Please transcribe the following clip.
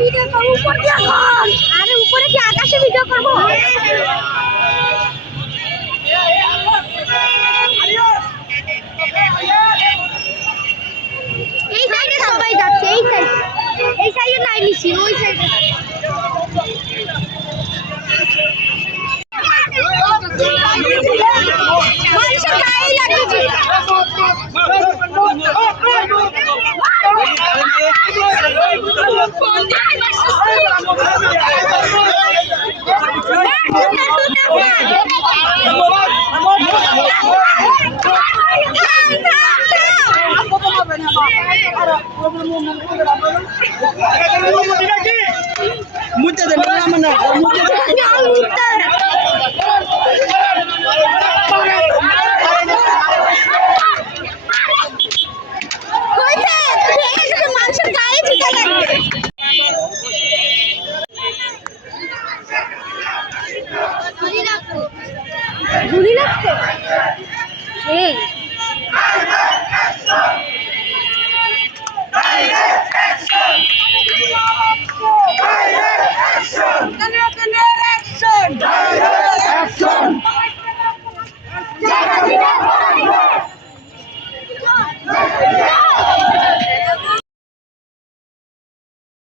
video করব উপর দিয়ে কর আরে উপরে কি আকাশে ভিডিও করব এই সাইডে সবাই যাচ্ছে এই সাইডে নাই নিছি ওই সাইডে মানুষের গায়ে লাগছে मुझे दे ना मना मुझे গুলি লাগতো